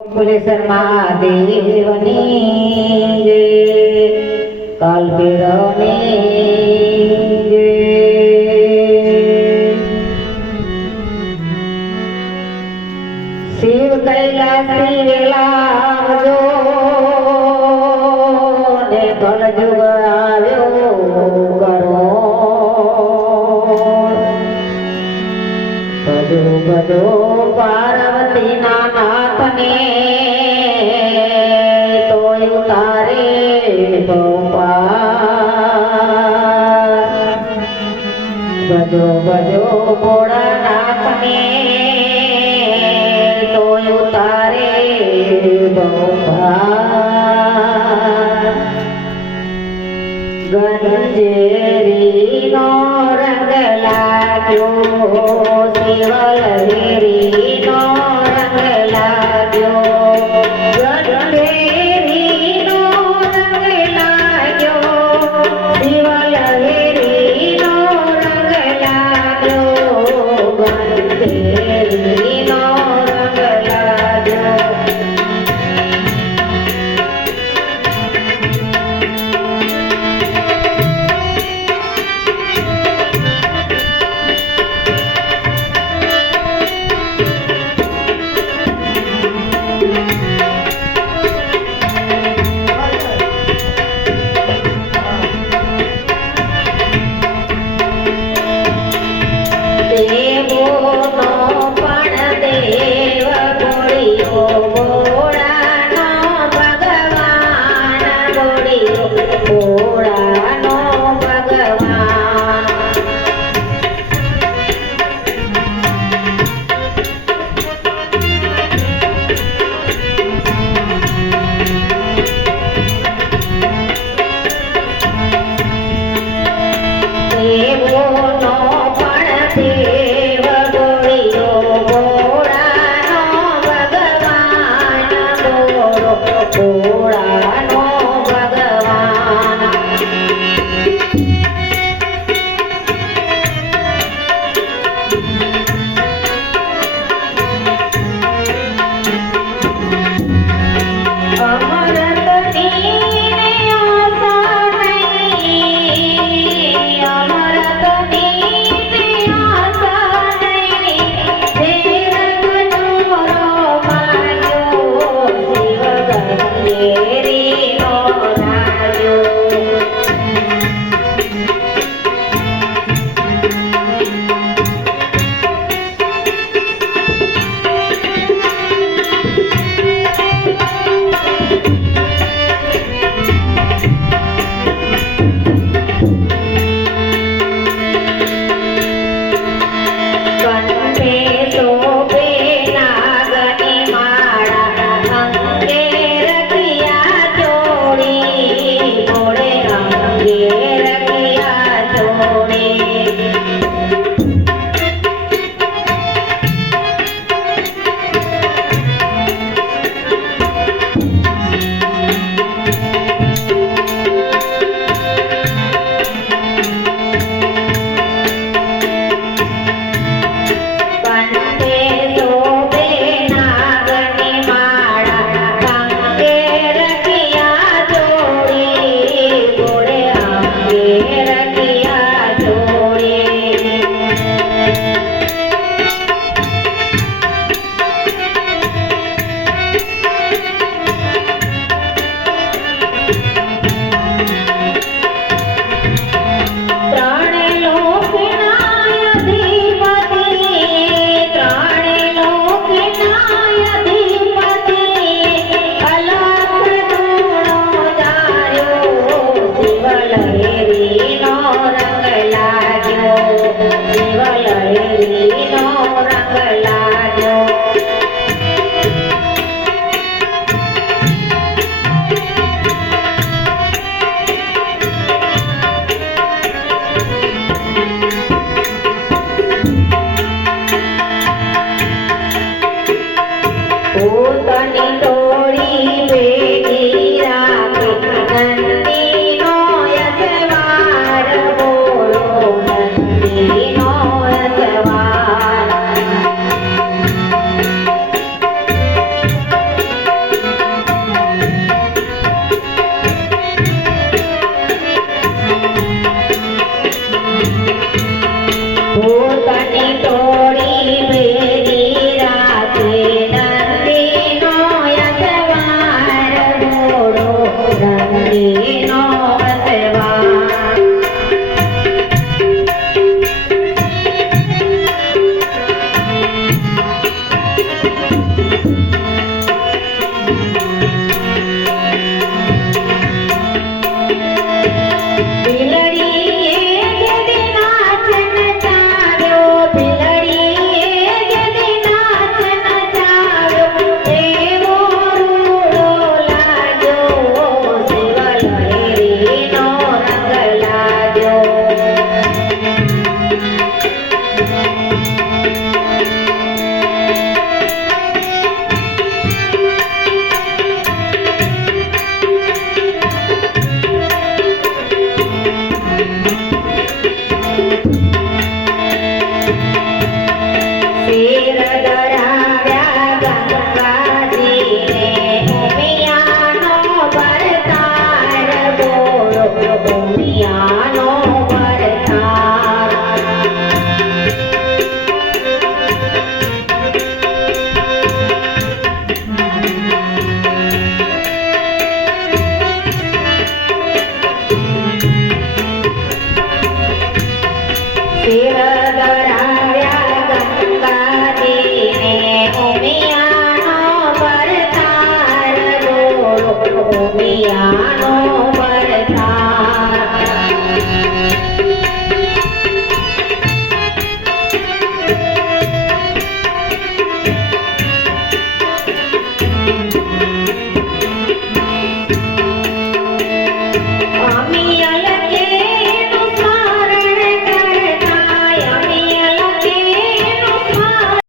કુલેશ્વર મહાદેવની જય કાલભૈરવની જય. શિવ કૈલાસની વેલા જો ને કળજુગ આવ્યો કરો. ભજો ભજો તારો સેવા લહેરી નો கூட்டணி